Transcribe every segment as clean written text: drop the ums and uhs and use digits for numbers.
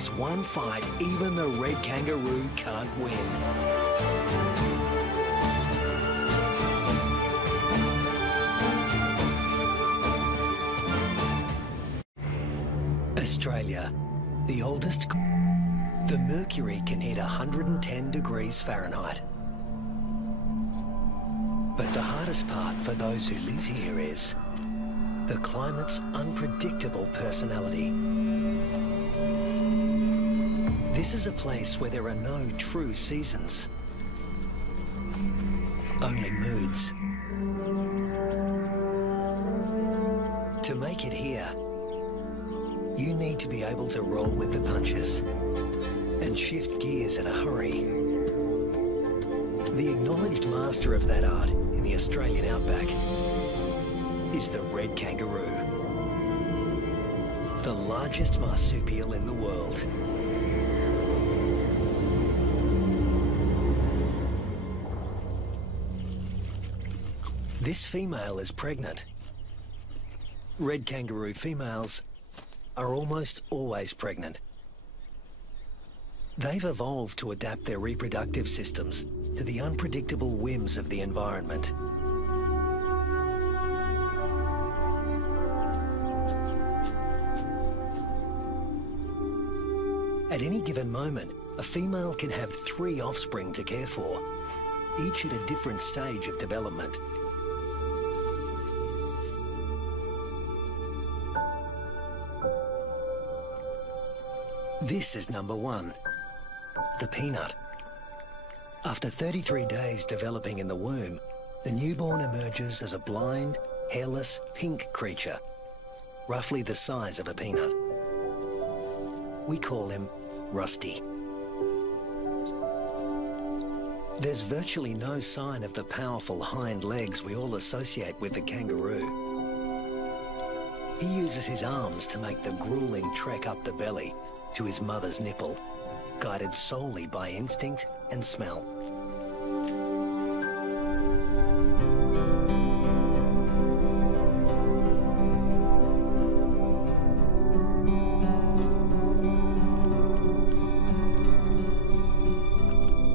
There's one fight even the red kangaroo can't win. Australia, the oldest. The mercury can hit 110 degrees Fahrenheit. But the hardest part for those who live here is the climate's unpredictable personality. This is a place where there are no true seasons, only moods. To make it here, you need to be able to roll with the punches and shift gears in a hurry. The acknowledged master of that art in the Australian outback is the red kangaroo, the largest marsupial in the world. This female is pregnant. Red kangaroo females are almost always pregnant. They've evolved to adapt their reproductive systems to the unpredictable whims of the environment. At any given moment, a female can have 3 offspring to care for, each at a different stage of development. This is number 1, the peanut. After 33 days developing in the womb, the newborn emerges as a blind, hairless, pink creature, roughly the size of a peanut. We call him Rusty. There's virtually no sign of the powerful hind legs we all associate with the kangaroo. He uses his arms to make the grueling trek up the belly to his mother's nipple, guided solely by instinct and smell.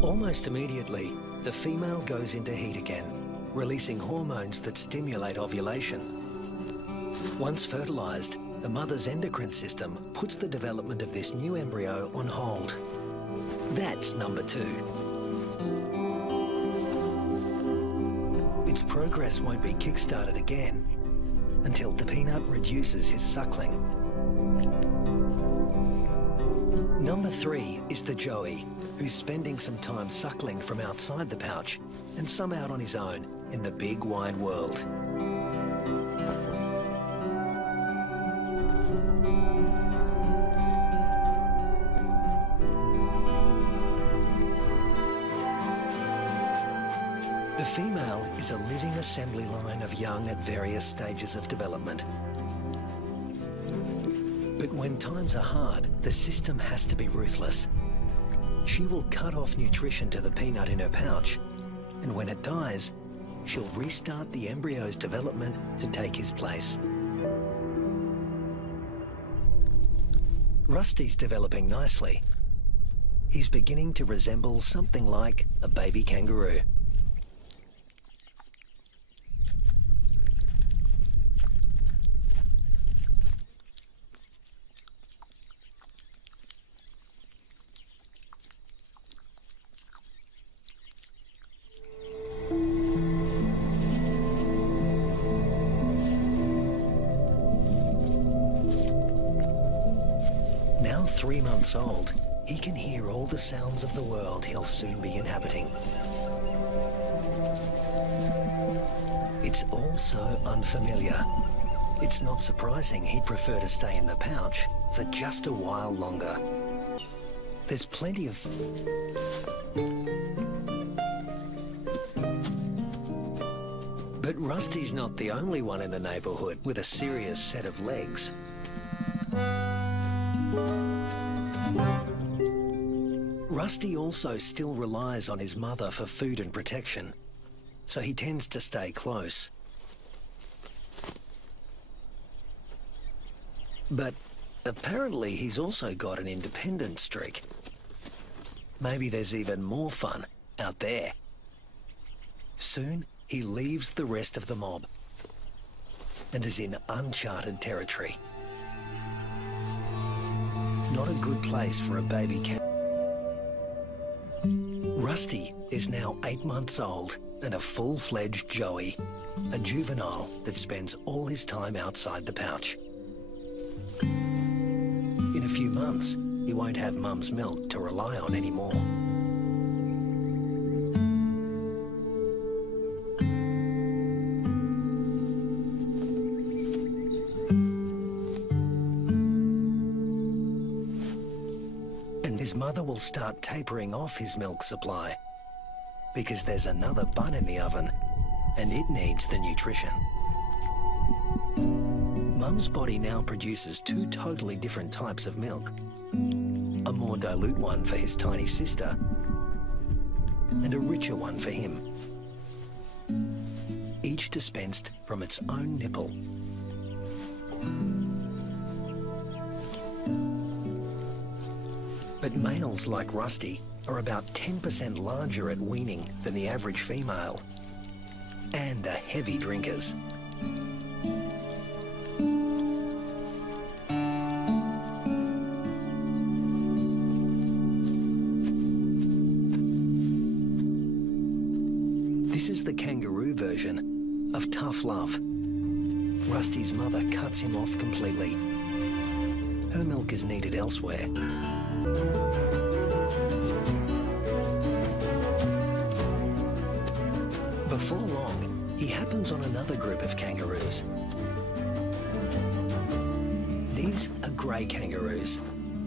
Almost immediately, the female goes into heat again, releasing hormones that stimulate ovulation. Once fertilized, the mother's endocrine system puts the development of this new embryo on hold. That's number 2. Its progress won't be kick-started again until the peanut reduces his suckling. Number 3 is the joey, who's spending some time suckling from outside the pouch and some out on his own in the big wide world. The female is a living assembly line of young at various stages of development. But when times are hard, the system has to be ruthless. She will cut off nutrition to the peanut in her pouch, and when it dies, she'll restart the embryo's development to take his place. Rusty's developing nicely. He's beginning to resemble something like a baby kangaroo. Now 3 months old, he can hear all the sounds of the world he'll soon be inhabiting. It's all so unfamiliar. It's not surprising he'd prefer to stay in the pouch for just a while longer. There's plenty of... But Rusty's not the only one in the neighborhood with a serious set of legs. Rusty also still relies on his mother for food and protection, so he tends to stay close. But Apparently, he's also got an independent streak. Maybe there's even more fun out there. Soon, he leaves the rest of the mob and is in uncharted territory. Not a good place for a baby cat. Rusty is now 8 months old and a full-fledged joey, a juvenile that spends all his time outside the pouch. In a few months, he won't have mum's milk to rely on anymore. And his mother will start tapering off his milk supply because there's another bun in the oven and it needs the nutrition. Mum's body now produces 2 totally different types of milk. A more dilute one for his tiny sister and a richer one for him. Each dispensed from its own nipple. But males like Rusty are about 10% larger at weaning than the average female and are heavy drinkers. This is the kangaroo version of tough love. Rusty's mother cuts him off completely. Her milk is needed elsewhere. Before long, he happens on another group of kangaroos. These are grey kangaroos,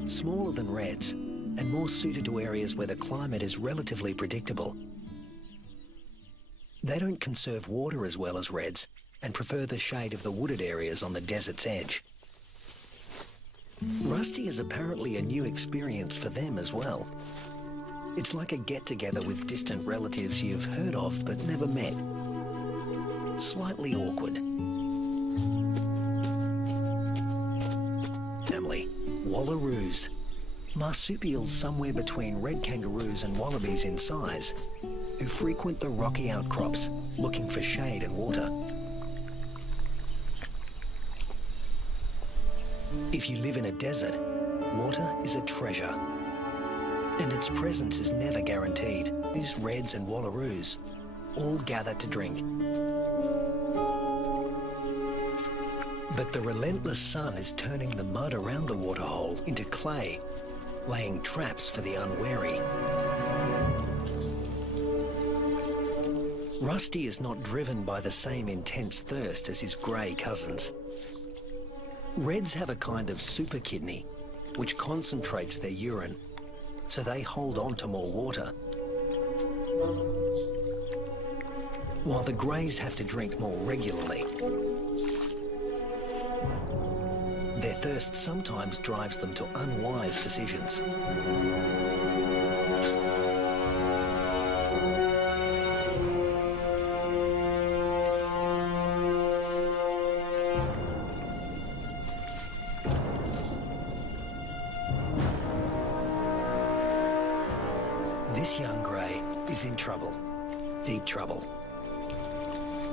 smaller than reds and more suited to areas where the climate is relatively predictable. They don't conserve water as well as reds and prefer the shade of the wooded areas on the desert's edge. Rusty is apparently a new experience for them as well. It's like a get-together with distant relatives you've heard of but never met. Slightly awkward. Family, wallaroos. Marsupials somewhere between red kangaroos and wallabies in size, who frequent the rocky outcrops looking for shade and water. If you live in a desert, water is a treasure, and its presence is never guaranteed. These reds and wallaroos all gather to drink. But the relentless sun is turning the mud around the waterhole into clay, laying traps for the unwary. Rusty is not driven by the same intense thirst as his grey cousins. Reds have a kind of super kidney, which concentrates their urine, so they hold on to more water. While the greys have to drink more regularly. Their thirst sometimes drives them to unwise decisions. This young grey is in trouble, deep trouble,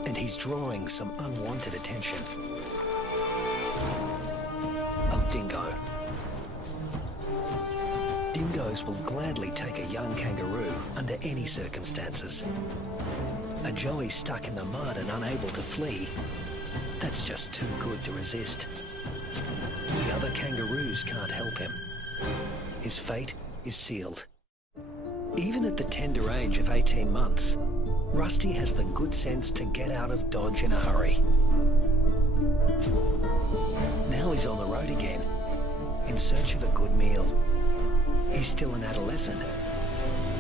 and he's drawing some unwanted attention. A dingo. Dingoes will gladly take a young kangaroo under any circumstances. A joey stuck in the mud and unable to flee, that's just too good to resist. The other kangaroos can't help him. His fate is sealed. Even at the tender age of 18 months, Rusty has the good sense to get out of Dodge in a hurry. Now he's on the road again, in search of a good meal. He's still an adolescent,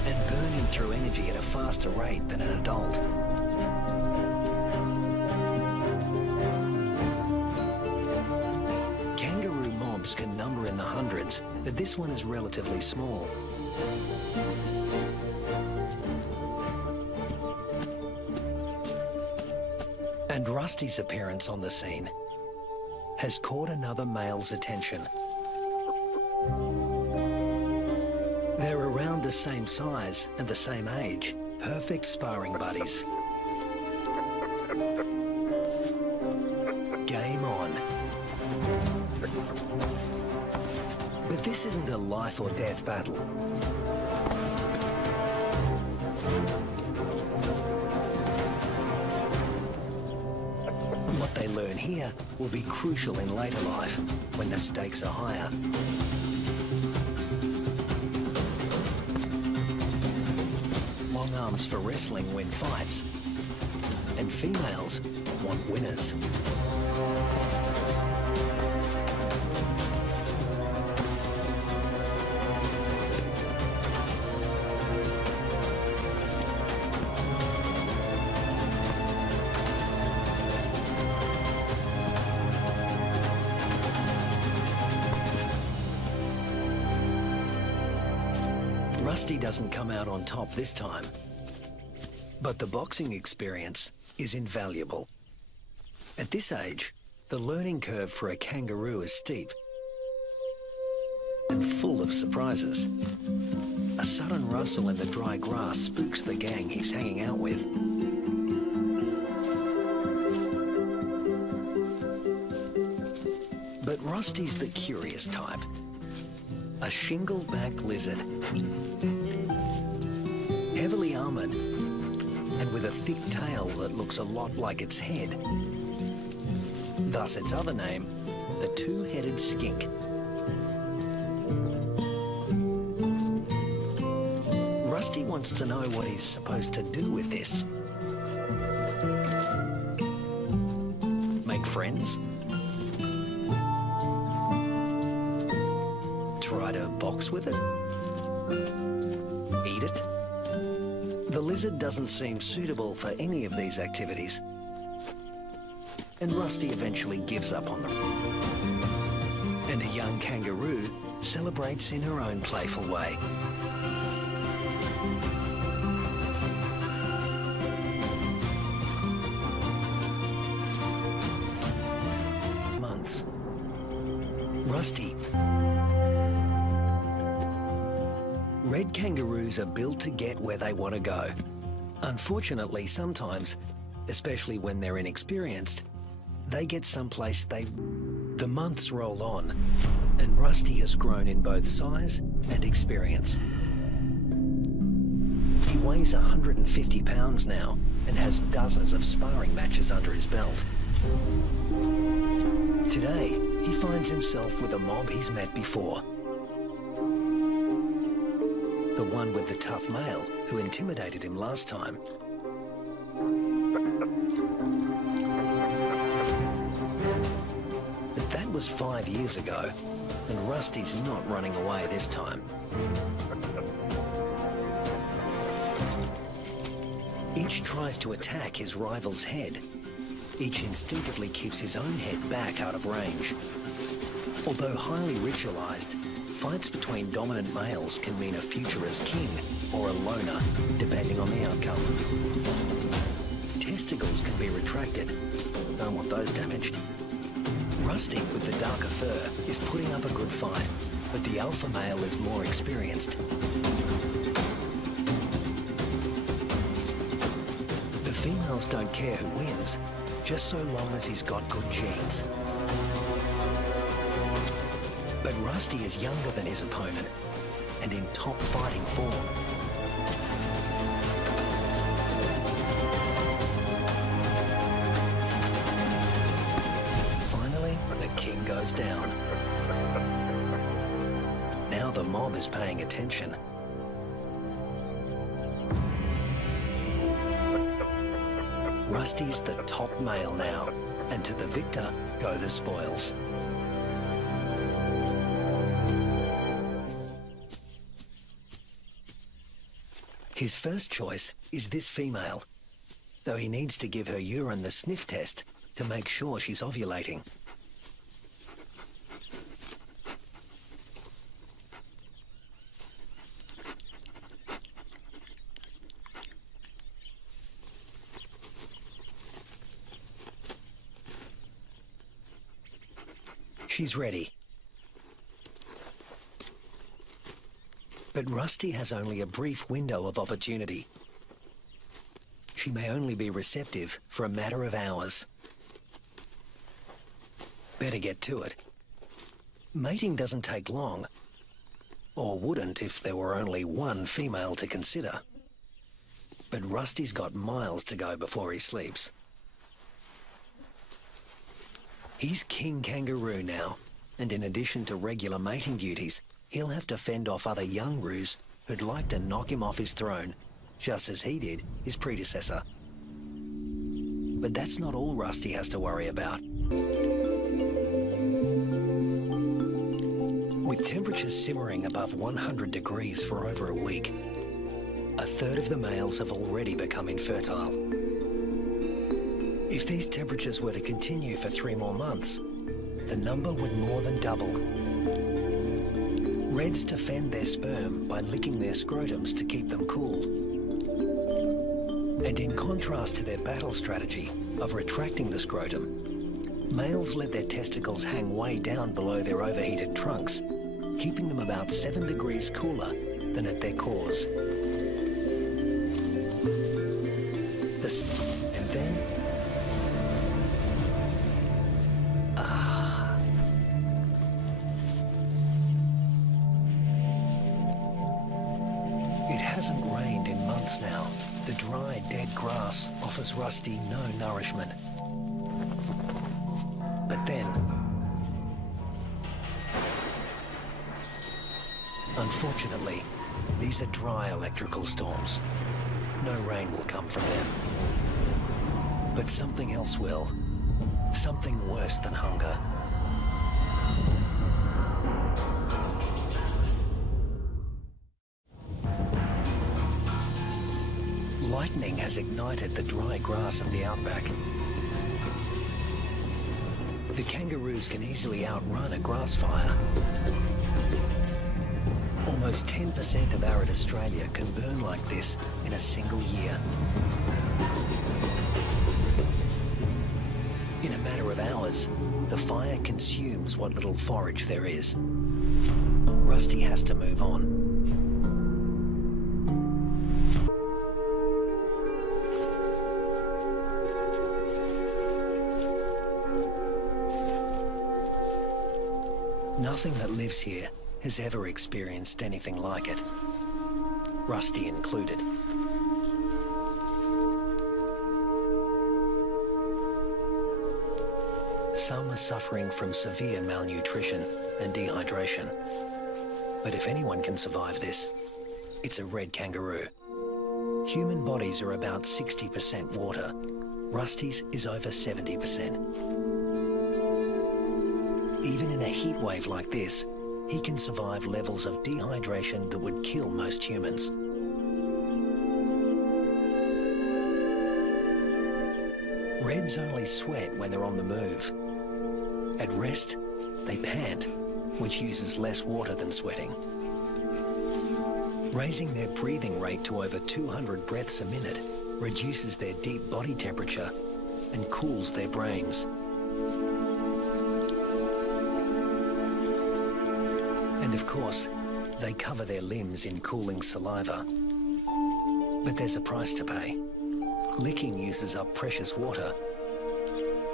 and burning through energy at a faster rate than an adult. Kangaroo mobs can number in the hundreds, but this one is relatively small. And Rusty's appearance on the scene has caught another male's attention. the same size and the same age, perfect sparring buddies. Game on. But this isn't a life or death battle. What they learn here will be crucial in later life, when the stakes are higher. Long arms for wrestling win fights, and females want winners. Rusty doesn't come out on top this time, but the boxing experience is invaluable. At this age, the learning curve for a kangaroo is steep and full of surprises. A sudden rustle in the dry grass spooks the gang he's hanging out with. But Rusty's the curious type. A shingle-backed lizard, heavily armoured and with a thick tail that looks a lot like its head. Thus its other name, the two-headed skink. Rusty wants to know what he's supposed to do with this. Make friends? Try to box with it? Eat it? The lizard doesn't seem suitable for any of these activities, and Rusty eventually gives up on them. And a young kangaroo celebrates in her own playful way. Months. Rusty. Red kangaroos are built to get where they want to go. Unfortunately, sometimes, especially when they're inexperienced, they get someplace The months roll on, and Rusty has grown in both size and experience. He weighs 150 pounds now and has dozens of sparring matches under his belt. Today, he finds himself with a mob he's met before. The one with the tough male who intimidated him last time. But that was 5 years ago, and Rusty's not running away this time. Each tries to attack his rival's head. Each instinctively keeps his own head back out of range. Although highly ritualized, fights between dominant males can mean a future as king or a loner, depending on the outcome. Testicles can be retracted. Don't want those damaged. Rusty, with the darker fur, is putting up a good fight, but the alpha male is more experienced. The females don't care who wins, just so long as he's got good genes. But Rusty is younger than his opponent and in top fighting form. Finally, the king goes down. Now the mob is paying attention. Rusty's the top male now, and to the victor go the spoils. His first choice is this female, though he needs to give her urine the sniff test to make sure she's ovulating. She's ready. But Rusty has only a brief window of opportunity. She may only be receptive for a matter of hours. Better get to it. Mating doesn't take long, or wouldn't if there were only one female to consider. But Rusty's got miles to go before he sleeps. He's king kangaroo now, and in addition to regular mating duties, he'll have to fend off other young roos who'd like to knock him off his throne, just as he did his predecessor. But that's not all Rusty has to worry about. With temperatures simmering above 100 degrees for over a week, a third of the males have already become infertile. If these temperatures were to continue for 3 more months, the number would more than double. Reds defend their sperm by licking their scrotums to keep them cool. And in contrast to their battle strategy of retracting the scrotum, males let their testicles hang way down below their overheated trunks, keeping them about 7 degrees cooler than at their cores. And then... It hasn't rained in months now. The dry, dead grass offers Rusty no nourishment. But then... Unfortunately, these are dry electrical storms. No rain will come from them. But something else will. Something worse than hunger. Lightning has ignited the dry grass of the outback. The kangaroos can easily outrun a grass fire. Almost 10% of arid Australia can burn like this in a single year. In a matter of hours, the fire consumes what little forage there is. Rusty has to move on. Nothing that lives here has ever experienced anything like it, Rusty included. Some are suffering from severe malnutrition and dehydration. But if anyone can survive this, it's a red kangaroo. Human bodies are about 60% water. Rusty's is over 70%. Even in a heat wave like this, he can survive levels of dehydration that would kill most humans. Reds only sweat when they're on the move. At rest, they pant, which uses less water than sweating. Raising their breathing rate to over 200 breaths a minute reduces their deep body temperature and cools their brains. And of course, they cover their limbs in cooling saliva. But there's a price to pay. Licking uses up precious water.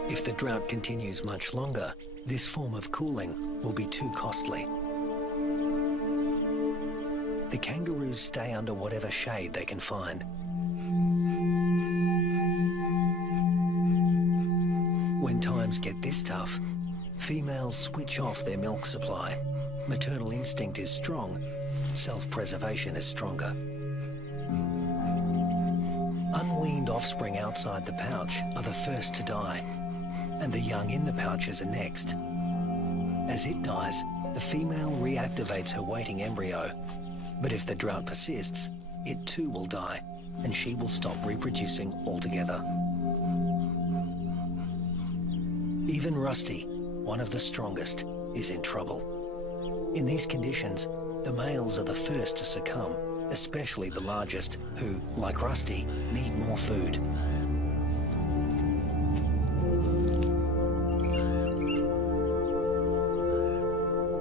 If the drought continues much longer, this form of cooling will be too costly. The kangaroos stay under whatever shade they can find. When times get this tough, females switch off their milk supply. Maternal instinct is strong, self-preservation is stronger. Unweaned offspring outside the pouch are the first to die, and the young in the pouches are next. As it dies, the female reactivates her waiting embryo, but if the drought persists, it too will die, and she will stop reproducing altogether. Even Rusty, one of the strongest, is in trouble. In these conditions, the males are the first to succumb, especially the largest, who, like Rusty, need more food.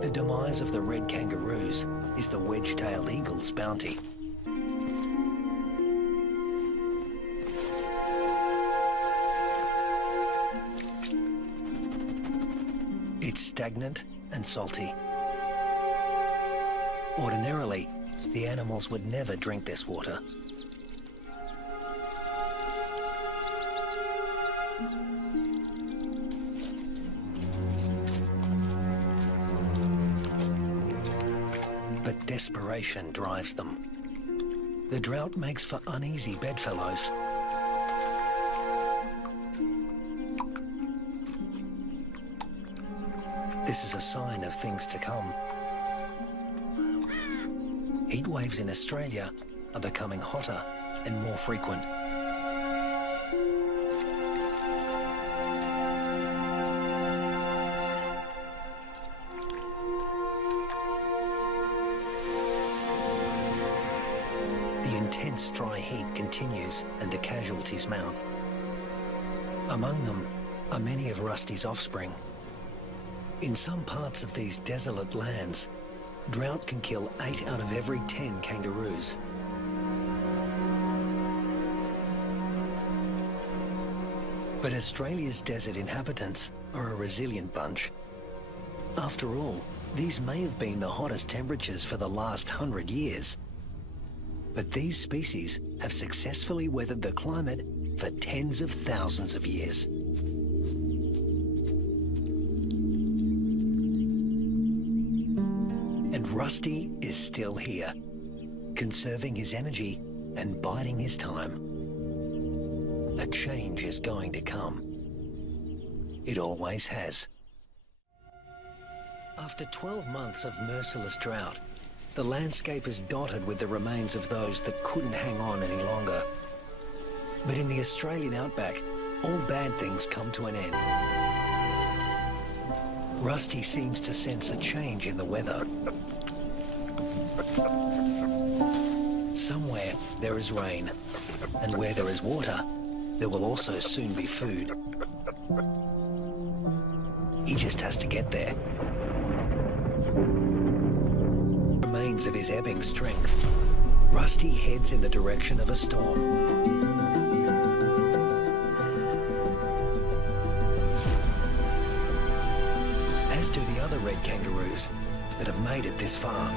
The demise prize of the red kangaroos is the wedge-tailed eagle's bounty. It's stagnant and salty. Ordinarily, the animals would never drink this water. But desperation drives them. The drought makes for uneasy bedfellows. This is a sign of things to come. Heat waves in Australia are becoming hotter and more frequent. The intense dry heat continues and the casualties mount. Among them are many of Rusty's offspring. In some parts of these desolate lands, drought can kill 8 out of every 10 kangaroos. But Australia's desert inhabitants are a resilient bunch. After all, these may have been the hottest temperatures for the last 100 years. But these species have successfully weathered the climate for tens of thousands of years. And Rusty is still here, conserving his energy and biding his time. A change is going to come. It always has. After 12 months of merciless drought, the landscape is dotted with the remains of those that couldn't hang on any longer. But in the Australian outback, all bad things come to an end. Rusty seems to sense a change in the weather. Somewhere there is rain, and where there is water, there will also soon be food. He just has to get there. Remains of his ebbing strength, Rusty heads in the direction of a storm. As do the other red kangaroos that have made it this far.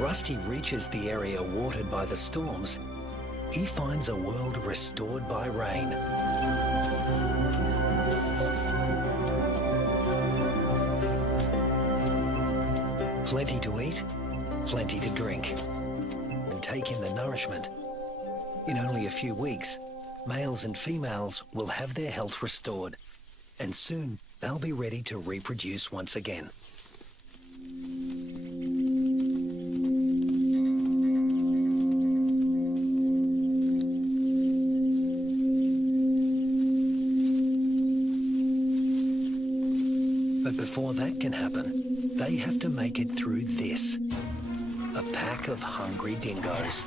Rusty reaches the area watered by the storms, he finds a world restored by rain. Plenty to eat, plenty to drink, and take in the nourishment. In only a few weeks, males and females will have their health restored, and soon they'll be ready to reproduce once again. But before that can happen, they have to make it through this. A pack of hungry dingoes.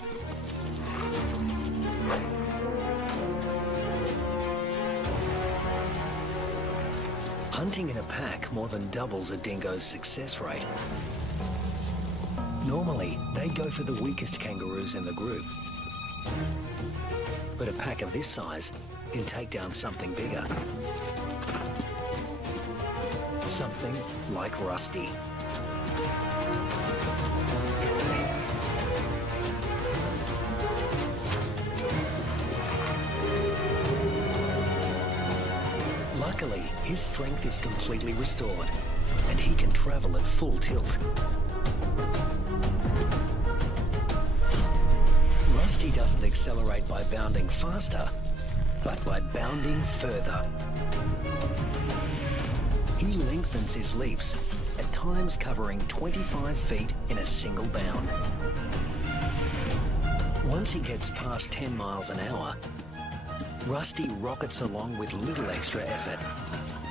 Hunting in a pack more than doubles a dingo's success rate. Normally, they go for the weakest kangaroos in the group. But a pack of this size can take down something bigger. Something like Rusty. Luckily, his strength is completely restored, and he can travel at full tilt. Rusty doesn't accelerate by bounding faster, but by bounding further. He lengthens his leaps, at times covering 25 feet in a single bound. Once he gets past 10 miles an hour, Rusty rockets along with little extra effort,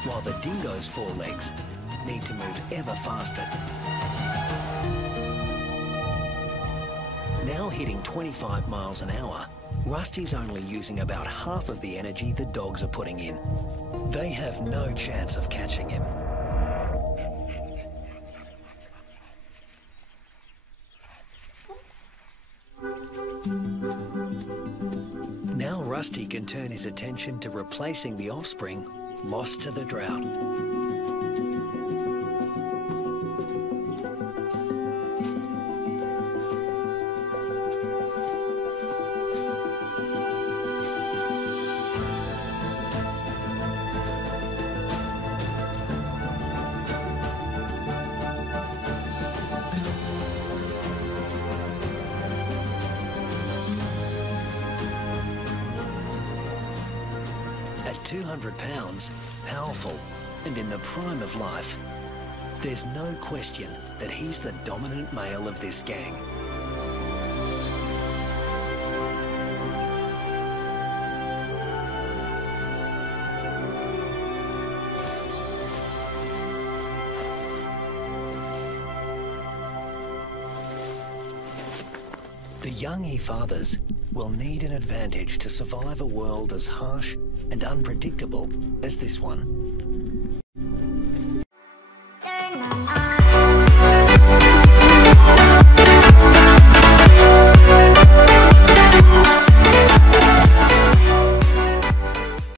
while the dingo's forelegs need to move ever faster. Now hitting 25 miles an hour, Rusty's only using about half of the energy the dogs are putting in. They have no chance of catching him. Now Rusty can turn his attention to replacing the offspring lost to the drought. At 200 pounds, powerful, and in the prime of life, there's no question that he's the dominant male of this gang. The young he-fathers will need an advantage to survive a world as harsh and unpredictable as this one.